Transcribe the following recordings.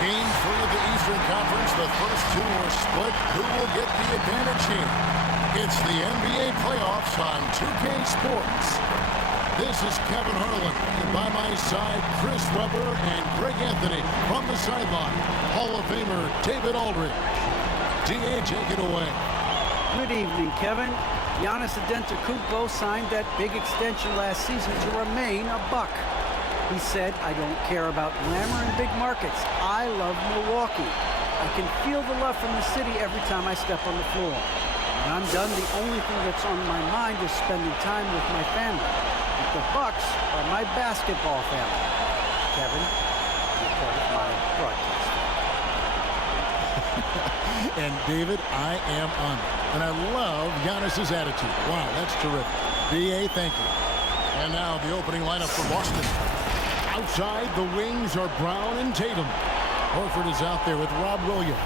Game 3 of the Eastern Conference. The first two are split. Who will get the advantage here? It's the NBA playoffs on 2K Sports. This is Kevin Harlan, and by my side, Chris Webber and Greg Anthony. From the sideline, Hall of Famer David Aldridge. D.A., take it away. Good evening, Kevin. Giannis Antetokounmpo signed that big extension last season to remain a Buck. He said, "I don't care about glamour and big markets. I love Milwaukee. I can feel the love from the city every time I step on the floor. When I'm done, the only thing that's on my mind is spending time with my family. But the Bucks are my basketball family." Kevin, you're part of my broadcast. And David, I am honored. And I love Giannis's attitude. Wow, that's terrific. B.A., thank you. And now the opening lineup for Boston. Outside, the wings are Brown and Tatum. Horford is out there with Rob Williams.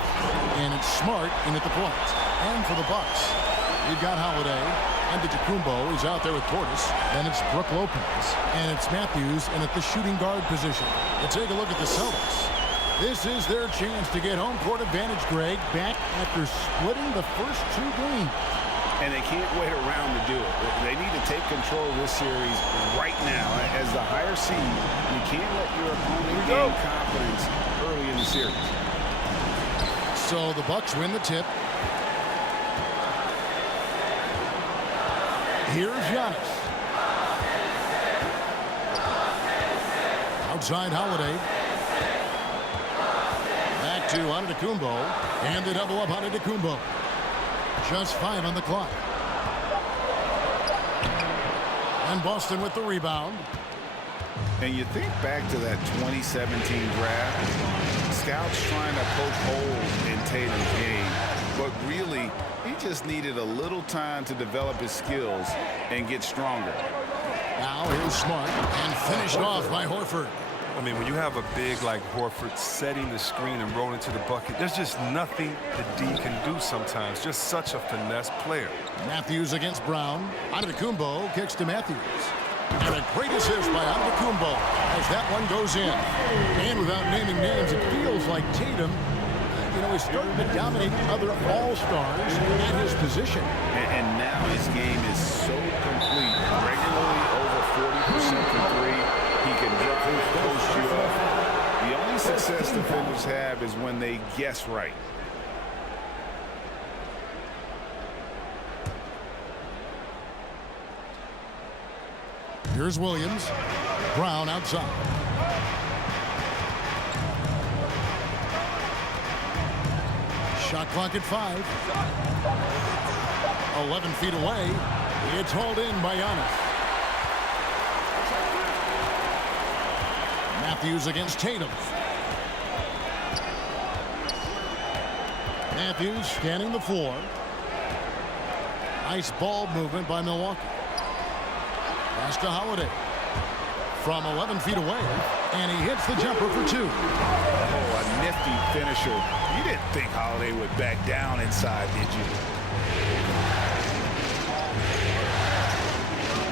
And it's Smart in at the point. And for the Bucks, you've got Holiday. Antetokounmpo is out there with Portis. Then it's Brook Lopez. And it's Matthews in at the shooting guard position. And take a look at the Celtics. This is their chance to get home court advantage, Greg, back after splitting the first two games. And they can't wait around to do it. They need to take control of this series right now. As the higher seed, you can't let your opponent gain confidence early in the series. So the Bucks win the tip. Here's Giannis. Outside Holiday. Back to Antetokounmpo. And the double up on Antetokounmpo. Just 5 on the clock. And Boston with the rebound. And you think back to that 2017 draft, scouts trying to poke holes in Tatum's game, but really, he just needed a little time to develop his skills and get stronger. Now here's Smart, and finished off by Horford. I mean, when you have a big like Horford setting the screen and rolling to the bucket, there's just nothing the D can do sometimes. Just such a finesse player. Matthews against Brown. Antetokounmpo kicks to Matthews. And a great assist by Antetokounmpo as that one goes in. And without naming names, it feels like Tatum, is starting to dominate other all-stars at his position. And now his game is so complete. Regularly over 40% from three. He can post you up. The only success defenders have is when they guess right. Here's Williams. Brown outside. Shot clock at 5. 11 feet away. It's hauled in by Giannis. Matthews against Tatum. Matthews scanning the floor. Nice ball movement by Milwaukee. Pass to Holiday. From 11 feet away. And he hits the jumper for 2. Oh, a nifty finisher. You didn't think Holiday would back down inside, did you?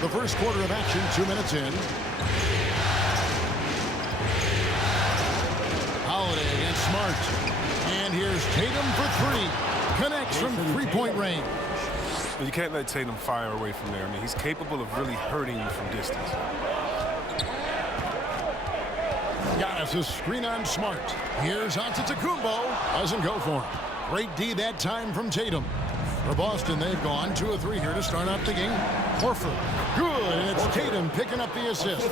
The first quarter of action, 2 minutes in. Holiday against Smart. And here's Tatum for 3. Connects from three-point range. But you can't let Tatum fire away from there. I mean, he's capable of really hurting you from distance. Giannis a screen on Smart. Here's Antetokounmpo. Doesn't go for him. Great D that time from Tatum. For Boston, they've gone 2 of 3 here to start out the game. Horford. Good, and it's Tatum picking up the assist.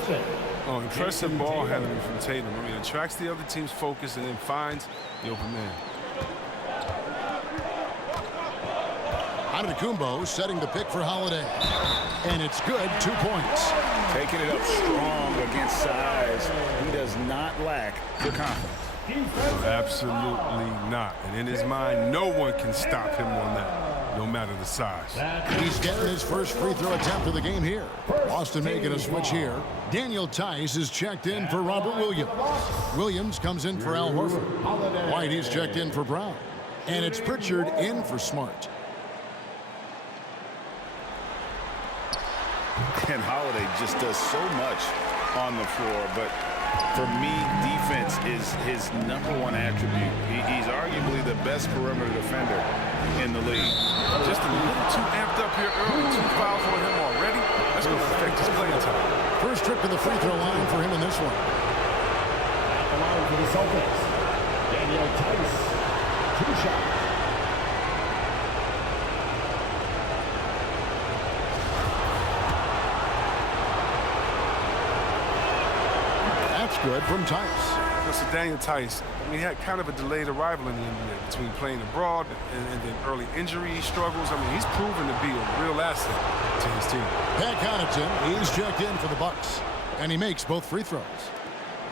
Oh, impressive ball handling from Tatum. I mean, attracts the other team's focus and then finds the open man. Antetokounmpo setting the pick for Holiday. And it's good, 2 points. Taking it up strong against size. He does not lack the confidence. Absolutely not. And in his mind, no one can stop him on that, no matter the size. He's getting his first free throw attempt of the game here. Boston making a switch here. Daniel Tice is checked in for Robert Williams. Williams comes in for Al Horford. White is checked in for Brown. And it's Pritchard in for Smart. And Holiday just does so much on the floor, but For me, defense is his #1 attribute. He's arguably the best perimeter defender in the league. Just a little too amped up here early. 2 fouls on him already. That's going to affect his playing time. First trip to the free throw line for him in this one. The line for the Celtics, Daniel Tice, 2 shots. That's good from Tice. So Daniel Tice, I mean, he had kind of a delayed arrival in the NBA between playing abroad and then early injury struggles. I mean, he's proven to be a real asset to his team. Pat Connaughton, he's checked in for the Bucks, and he makes both free throws.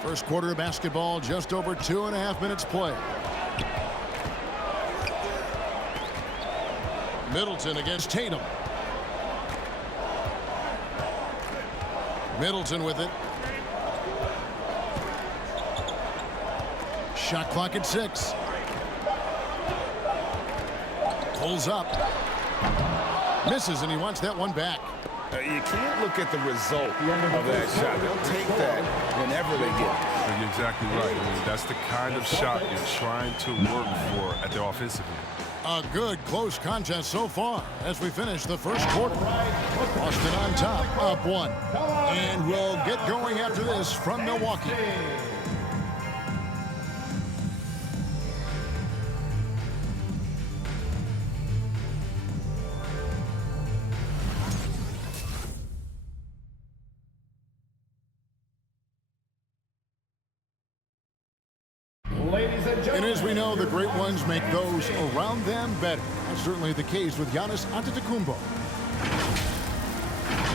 First quarter of basketball, just over 2.5 minutes play. Middleton against Tatum. Middleton with it. Shot clock at 6. Pulls up. Misses, and he wants that one back. You can't look at the result of that shot. They'll take that whenever they get it. You're exactly right. I mean, that's the kind of shot you're trying to work for at the offensive end. A good close contest so far as we finish the first quarter. Boston on top, up 1. And we'll get going after this from Milwaukee. And as we know, the great ones make those around them better. That's certainly the case with Giannis Antetokounmpo.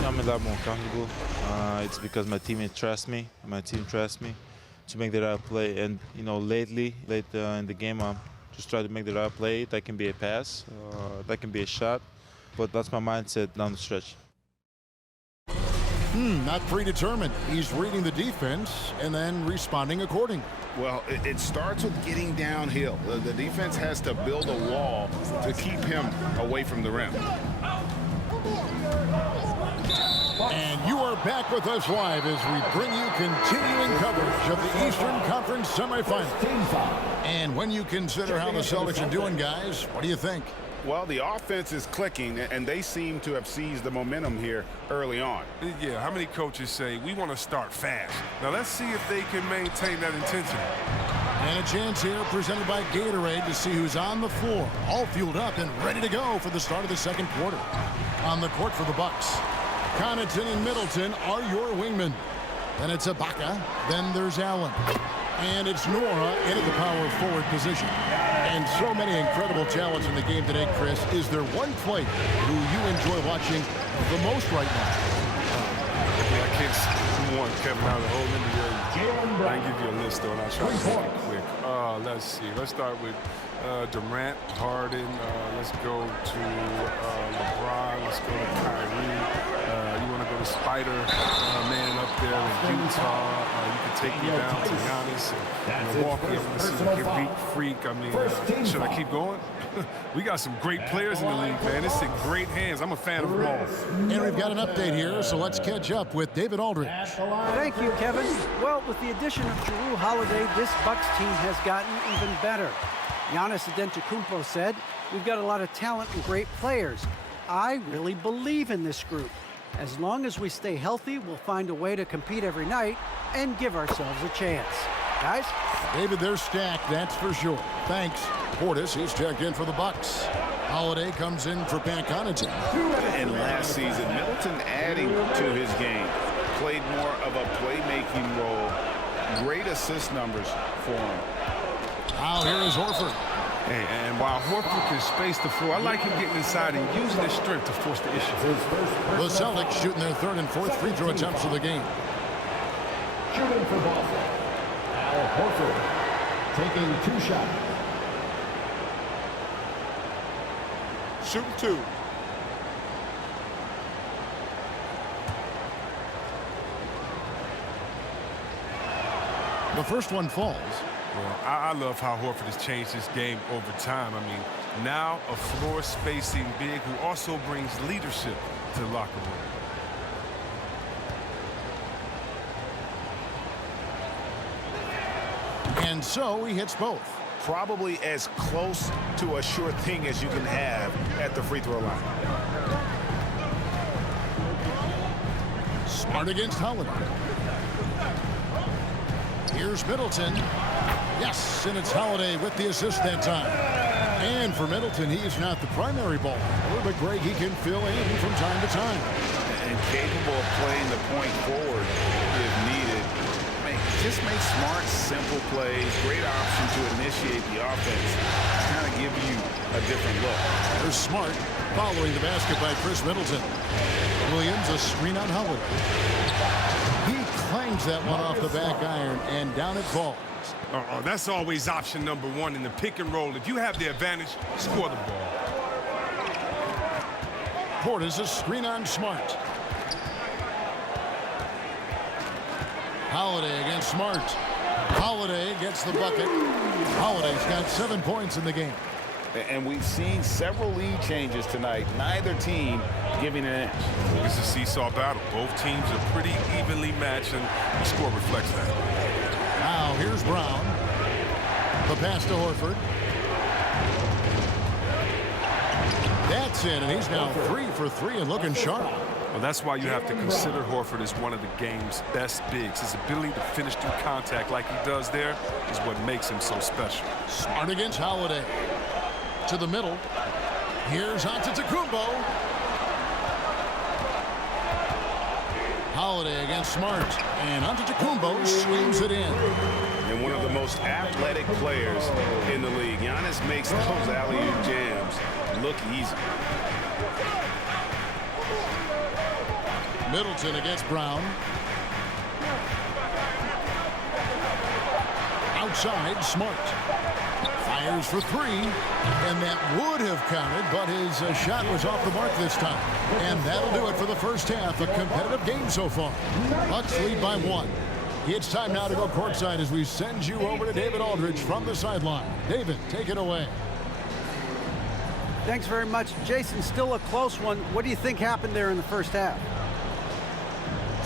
I'm a lot more comfortable. It's because my teammates trust me. My team trusts me to make the right play. And, you know, late in the game, I'm just trying to make the right play. That can be a pass. That can be a shot. But that's my mindset down the stretch. Not predetermined. He's reading the defense and then responding accordingly. Well, it starts with getting downhill. The defense has to build a wall to keep him away from the rim. And you are back with us live as we bring you continuing coverage of the Eastern Conference Semifinals. And when you consider how the Celtics are doing, guys, what do you think? Well, the offense is clicking, and they seem to have seized the momentum here early on. Yeah, how many coaches say, we want to start fast? Now, let's see if they can maintain that intensity. And a chance here presented by Gatorade to see who's on the floor, all fueled up and ready to go for the start of the second quarter. On the court for the Bucks, Connaughton and Middleton are your wingmen. Then it's Ibaka, then there's Allen. And it's Nora in at the power forward position. And so many incredible talents in the game today, Chris. Is there one player who you enjoy watching the most right now? I can't see one, Kevin, out of the whole NBA. I can give you a list, though, and I'll try to make it quick. Let's see. Let's start with Durant, Harden. Let's go to LeBron. Let's go to Kyrie. You want to go to Spider-Man up there in Utah. You can take me down to Giannis and Milwaukee. I want to see some Greek freak. I mean, should I keep going? We got some great players in the league, man. It's in great hands. I'm a fan of them all. And we've got an update here, so let's catch up with David Aldridge. Thank you, Kevin. Well, with the addition of Jrue Holiday, this Bucks team has gotten even better. Giannis Antetokounmpo said, we've got a lot of talent and great players. I really believe in this group. As long as we stay healthy, we'll find a way to compete every night and give ourselves a chance. Guys? David, they're stacked, that's for sure. Thanks. Portis, he's checked in for the Bucks. Holiday comes in for Pat Connaughton. And last season, Middleton adding to his game. Played more of a playmaking role. Great assist numbers for him. Now here is Horford. Hey, and while Horford can space the floor, I like him getting inside and using his strength to force the issue. The Celtics shooting their third and fourth free throw attempts of the game. Shooting for Boston, Al Horford, taking 2 shots. Shooting 2. The first one falls. Well, I love how Horford has changed his game over time. I mean, now a floor-spacing big who also brings leadership to the locker room. And so he hits both. Probably as close to a sure thing as you can have at the free throw line. Smart against Holiday. Here's Middleton. Yes, and it's Holiday with the assist that time. And for Middleton, he is not the primary ball handler, but Greg, he can fill in from time to time. And capable of playing the point forward if needed. Just make smart, simple plays. Great option to initiate the offense. Kind of give you a different look. There's Smart following the basket by Chris Middleton. Williams, a screen on Holiday. He clangs that one off the back iron, and down it falls. That's always option number one in the pick and roll. If you have the advantage, score the ball. Portis, a screen on Smart. Holiday against Smart. Holiday gets the bucket. Holiday's got 7 points in the game. And we've seen several lead changes tonight. Neither team giving an inch. It's a seesaw battle. Both teams are pretty evenly matched, and the score reflects that. Now here's Brown. The pass to Horford. That's it, and he's now 3 for 3 and looking sharp. Well, that's why you have to consider Horford as one of the game's best bigs. His ability to finish through contact like he does there is what makes him so special. Smart against Holiday. To the middle. Here's Antetokounmpo. Holiday against Smart. And Antetokounmpo swings it in. And one of the most athletic players in the league. Giannis makes those alley-oop jams look easy. Middleton against Brown. Outside, Smart. Fires for 3, and that would have counted, but his shot was off the mark this time. And that'll do it for the first half. A competitive game so far. Bucks lead by 1. It's time now to go courtside as we send you over to David Aldridge from the sideline. David, take it away. Thanks very much. Jason, still a close one. What do you think happened there in the first half?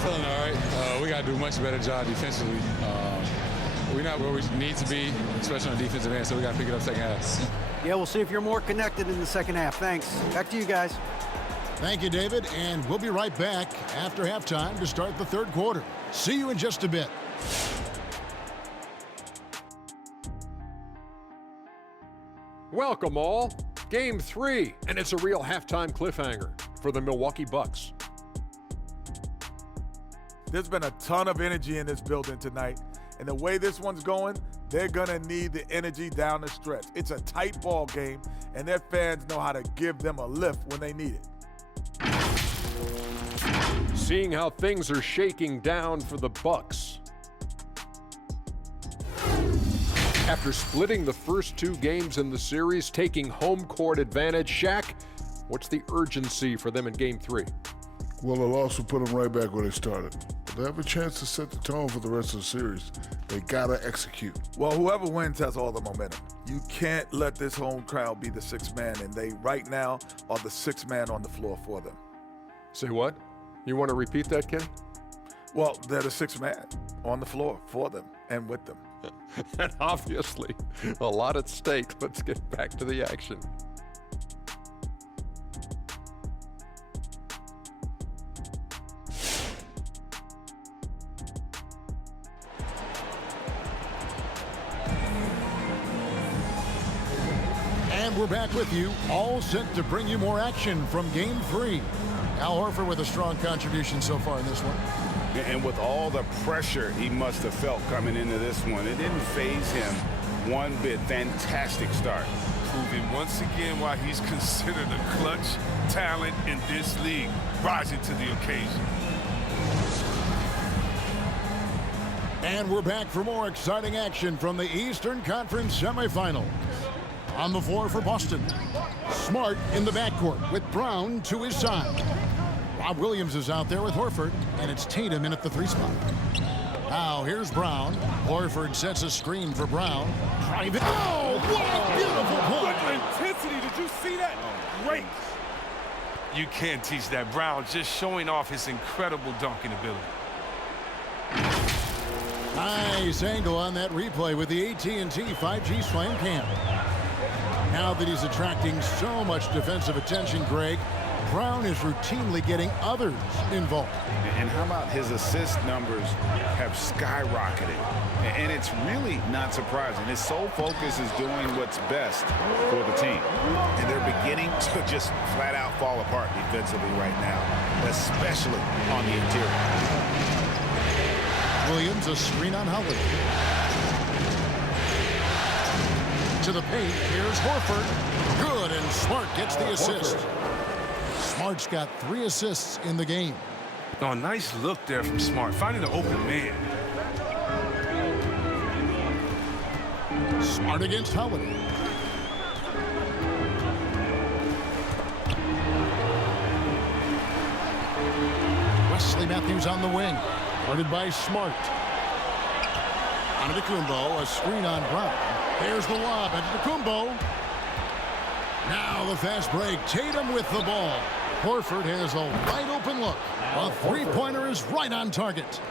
Feeling all right. We got to do a much better job defensively. We're not where we need to be, especially on the defensive end, so we got to pick it up second half. Yeah, we'll see if you're more connected in the second half. Thanks. Back to you guys. Thank you, David, and we'll be right back after halftime to start the third quarter. See you in just a bit. Welcome all. Game 3, and it's a real halftime cliffhanger for the Milwaukee Bucks. There's been a ton of energy in this building tonight, and the way this one's going, they're going to need the energy down the stretch. It's a tight ball game, and their fans know how to give them a lift when they need it. Seeing how things are shaking down for the Bucks. After splitting the first 2 games in the series, taking home court advantage, Shaq, what's the urgency for them in Game 3? Well, a loss will put them right back where they started. But they have a chance to set the tone for the rest of the series. They gotta execute. Well, whoever wins has all the momentum. You can't let this home crowd be the 6th man, and they right now are the 6th man on the floor for them. Say what? You want to repeat that, Ken? Well, they're the 6th man on the floor for them and with them. And obviously, a lot at stake. Let's get back to the action. And we're back with you, all set to bring you more action from Game 3. Al Horford with a strong contribution so far in this one. And with all the pressure he must have felt coming into this one, it didn't faze him one bit. Fantastic start. Proving once again why he's considered a clutch talent in this league, rising to the occasion. And we're back for more exciting action from the Eastern Conference Semifinals. On the floor for Boston, Smart in the backcourt with Brown to his side. Rob Williams is out there with Horford, and it's Tatum in at the 3 spot. Now here's Brown. Horford sets a screen for Brown. Private. Oh, what a beautiful point! Intensity, did you see that? Great. You can't teach that. Brown just showing off his incredible dunking ability. Nice angle on that replay with the AT&T 5G Slam Cam. Now that he's attracting so much defensive attention, Greg, Brown is routinely getting others involved. And how about his assist numbers have skyrocketed? And it's really not surprising. His sole focus is doing what's best for the team. And they're beginning to just flat out fall apart defensively right now, especially on the interior. Williams, a screen on Howard. To the paint, here's Horford. Good, and Smart gets the assist. Smart's got 3 assists in the game. Oh, nice look there from Smart, finding the open man. Smart against Holiday. Wesley Matthews on the wing. Guarded by Smart. Antetokounmpo, a screen on Brown. There's the lob. Antetokounmpo. Now the fast break. Tatum with the ball. Horford has a wide open look. A three-pointer is right on target.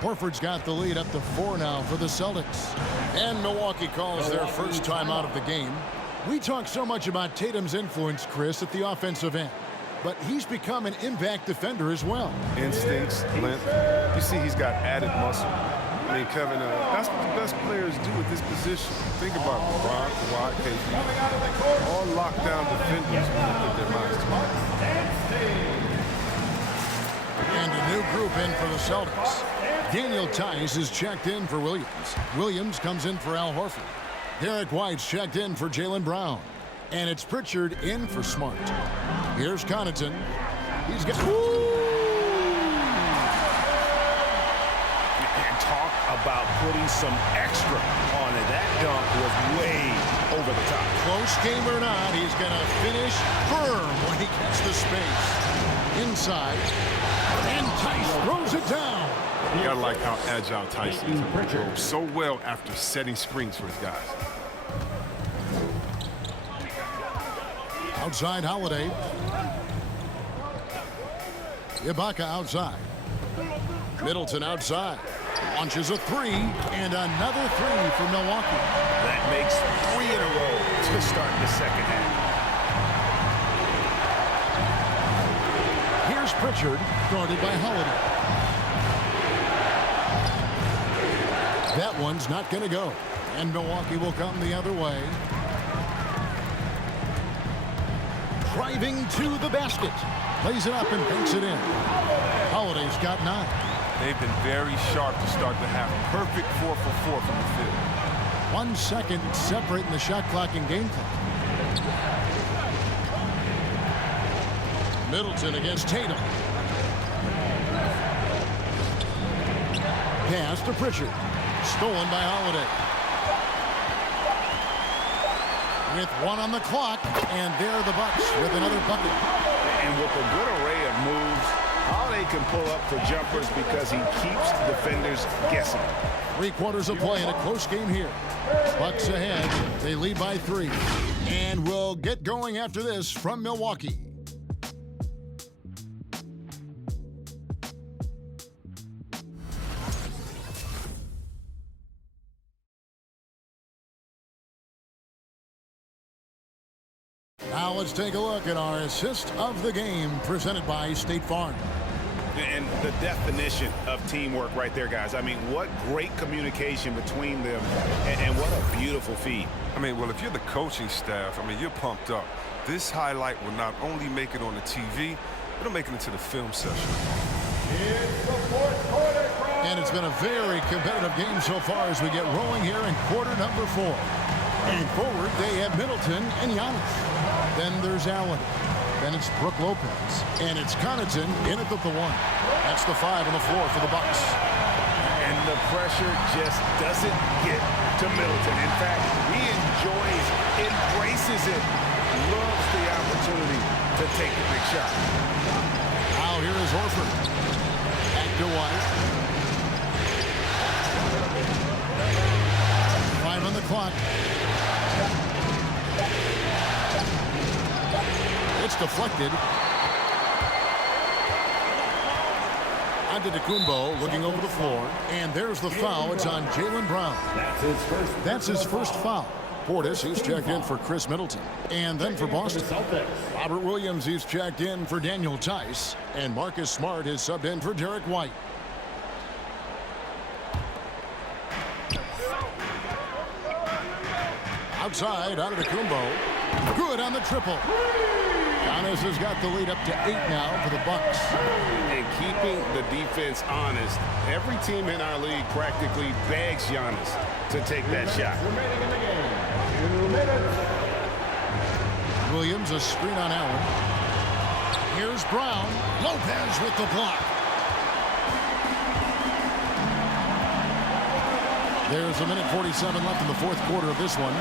Horford's got the lead up to 4 now for the Celtics. And Milwaukee calls their first time out of the game. We talk so much about Tatum's influence, Chris, at the offensive end. But he's become an impact defender as well. Instincts, length. You see he's got added muscle. I mean, Kevin, that's what the best players do at this position. Think about LeBron, Kawhi, KD. All lockdown defenders when they put their minds to it. And a new group in for the Celtics. Daniel Tice is checked in for Williams. Williams comes in for Al Horford. Derek White's checked in for Jaylen Brown. And it's Pritchard in for Smart. Here's Connaughton. He's got... And talk about putting some extra on it. That dunk was way over the top. Close game or not, he's going to finish firm when he gets the space. Inside. And Tice throws it down. You gotta like how agile Tice is. He goes so well after setting screens for his guys. Outside Holiday. Ibaka outside. Middleton outside. Launches a 3 and another 3 for Milwaukee. That makes 3 in a row to start the second half. Here's Pritchard, guarded by Holiday. That one's not going to go. And Milwaukee will come the other way. Driving to the basket. Lays it up and banks it in. Holiday's got 9. They've been very sharp to start the half. Perfect 4 for 4 from the field. 1 second separating the shot clock and game clock. Middleton against Tatum. Pass to Pritchard. Stolen by Holiday. With 1 on the clock, and there are the Bucks with another bucket. And with a good array of moves, Holiday can pull up for jumpers because he keeps defenders guessing. 3 quarters of play in a close game here. Bucks ahead. They lead by 3. And we'll get going after this from Milwaukee. Now let's take a look at our assist of the game presented by State Farm. And the definition of teamwork right there, guys. I mean, what great communication between them, and what a beautiful feed. I mean, well, if you're the coaching staff, I mean, you're pumped up. This highlight will not only make it on the TV, it'll make it into the film session. And it's been a very competitive game so far as we get rolling here in quarter number 4. And forward, they have Middleton and Giannis. Then there's Allen. Then it's Brook Lopez. And it's Connaughton in at the 1. That's the 5 on the floor for the Bucks. And the pressure just doesn't get to Middleton. In fact, he enjoys, embraces it, loves the opportunity to take a big shot. Now here is Horford. Back to White. 5 on the clock. It's deflected. Antetokounmpo looking over the floor. And there's the foul. It's on Jaylen Brown. That's his first foul. Portis, he's checked in for Chris Middleton. And then for Boston, Robert Williams, he's checked in for Daniel Tice. And Marcus Smart is subbed in for Derek White. Outside, Antetokounmpo. Good on the triple. Giannis has got the lead up to 8 now for the Bucks. And keeping the defense honest, every team in our league practically begs Giannis to take that shot. Williams, a screen on Allen. Here's Brown. Lopez with the block. There's a minute 47 left in the fourth quarter of this one.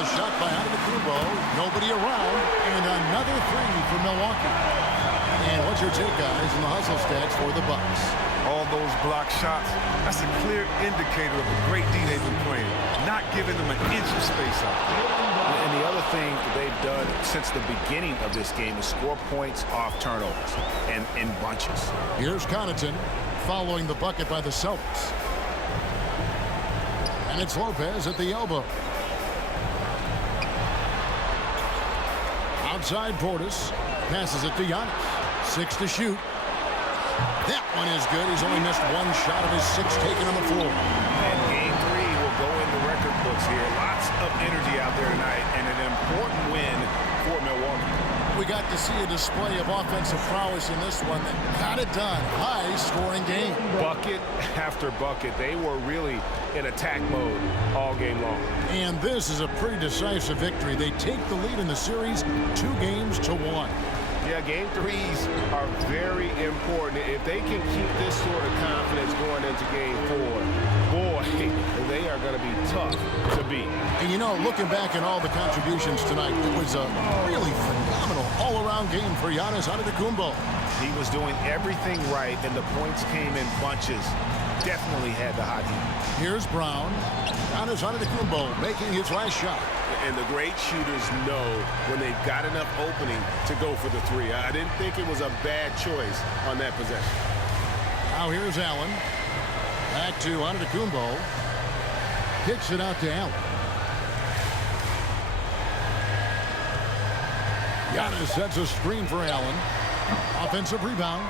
A shot by Antetokounmpo. Nobody around. And another three for Milwaukee. And what's your take, guys, in the hustle stats for the Bucks? All those block shots, that's a clear indicator of the great D they've been playing. Not giving them an inch of space out there. And the other thing they've done since the beginning of this game is score points off turnovers and in bunches. Here's Connaughton following the bucket by the Celtics. And it's Lopez at the elbow. Outside Portis. Passes it to Giannis. 6 to shoot. That one is good. He's only missed one shot of his 6 taken on the floor. And game 3 will go in the record books here. Lots of energy out there tonight and an important win for Milwaukee. We got to see a display of offensive prowess in this one that got it done. High-scoring game. Bucket after bucket. They were really in attack mode all game long. And this is a pretty decisive victory. They take the lead in the series 2-1. Yeah, game 3s are very important. If they can keep this sort of confidence going into game 4, boy, they are going to be tough to beat. And you know, looking back at all the contributions tonight, it was a really phenomenal all-around game for Giannis Antetokounmpo. He was doing everything right, and the points came in bunches. Definitely had the hot heat. Here's Brown. Giannis Antetokounmpo making his last shot. And the great shooters know when they've got enough opening to go for the 3. I didn't think it was a bad choice on that possession. Now here's Allen. Back to Antetokounmpo. Kicks it out to Allen. Giannis sets a screen for Allen. Offensive rebound.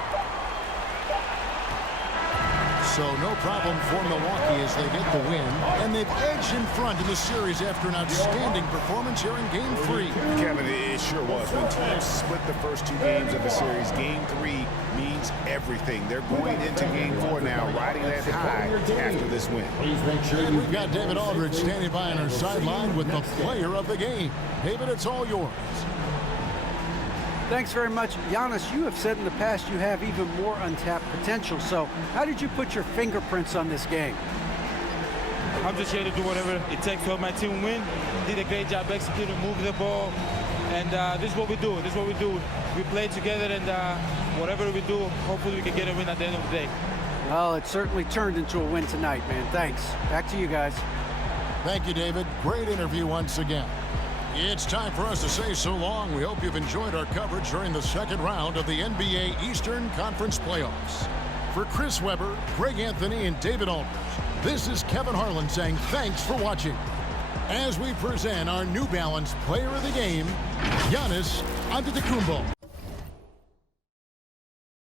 So no problem for Milwaukee as they get the win. And they've edged in front in the series after an outstanding performance here in Game 3. Kevin, it sure was. When teams split the first 2 games of the series, Game 3 means everything. They're going into Game 4 now, riding that high after this win. And we've got David Aldridge standing by on our sideline with the player of the game. David, it's all yours. Thanks very much. Giannis, you have said in the past you have even more untapped potential. So how did you put your fingerprints on this game? I'm just here to do whatever it takes to help my team win. Did a great job executing, moving the ball. And this is what we do. This is what we do. We play together, and whatever we do, hopefully we can get a win at the end of the day. Well, it certainly turned into a win tonight, man. Thanks. Back to you guys. Thank you, David. Great interview once again. It's time for us to say so long. We hope you've enjoyed our coverage during the second round of the NBA Eastern Conference Playoffs. For Chris Webber, Greg Anthony, and David Aldridge, this is Kevin Harlan saying thanks for watching as we present our New Balance Player of the Game, Giannis Antetokounmpo.